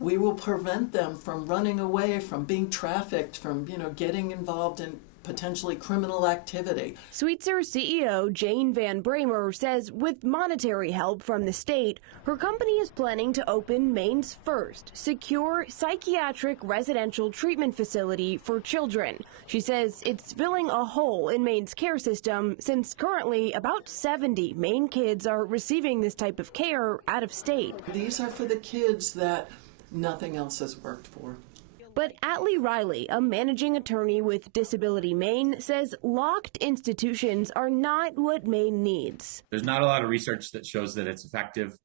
We will prevent them from running away, from being trafficked, from, getting involved in potentially criminal activity. Sweetser CEO Jane Van Bramer says with monetary help from the state, her company is planning to open Maine's first secure psychiatric residential treatment facility for children. She says it's filling a hole in Maine's care system since currently about 70 Maine kids are receiving this type of care out of state. These are for the kids that nothing else has worked for. But Atlee Riley, a managing attorney with Disability Maine, says locked institutions are not what Maine needs. There's not a lot of research that shows that it's effective.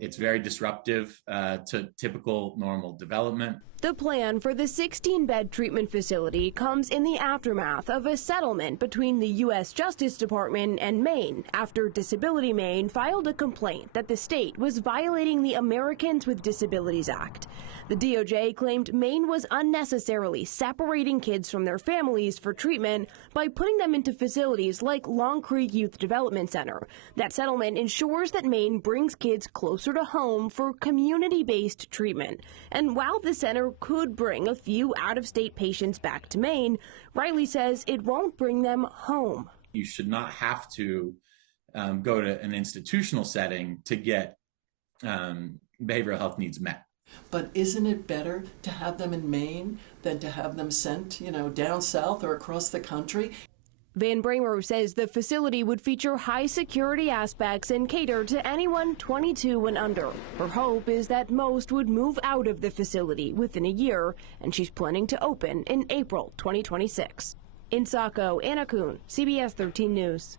It's very disruptive to typical normal development. The plan for the 16-bed treatment facility comes in the aftermath of a settlement between the U.S. Justice Department and Maine after Disability Maine filed a complaint that the state was violating the Americans with Disabilities Act. The DOJ claimed Maine was unnecessarily separating kids from their families for treatment by putting them into facilities like Long Creek Youth Development Center. That settlement ensures that Maine brings kids closer to home for community-based treatment. And while the center could bring a few out-of-state patients back to Maine, Riley says it won't bring them home. You should not have to go to an institutional setting to get behavioral health needs met. But isn't it better to have them in Maine than to have them sent, down south or across the country? Van Bramer says the facility would feature high security aspects and cater to anyone 22 and under. Her hope is that most would move out of the facility within a year, and she's planning to open in April 2026. In Saco, Anna Kuhn, CBS 13 News.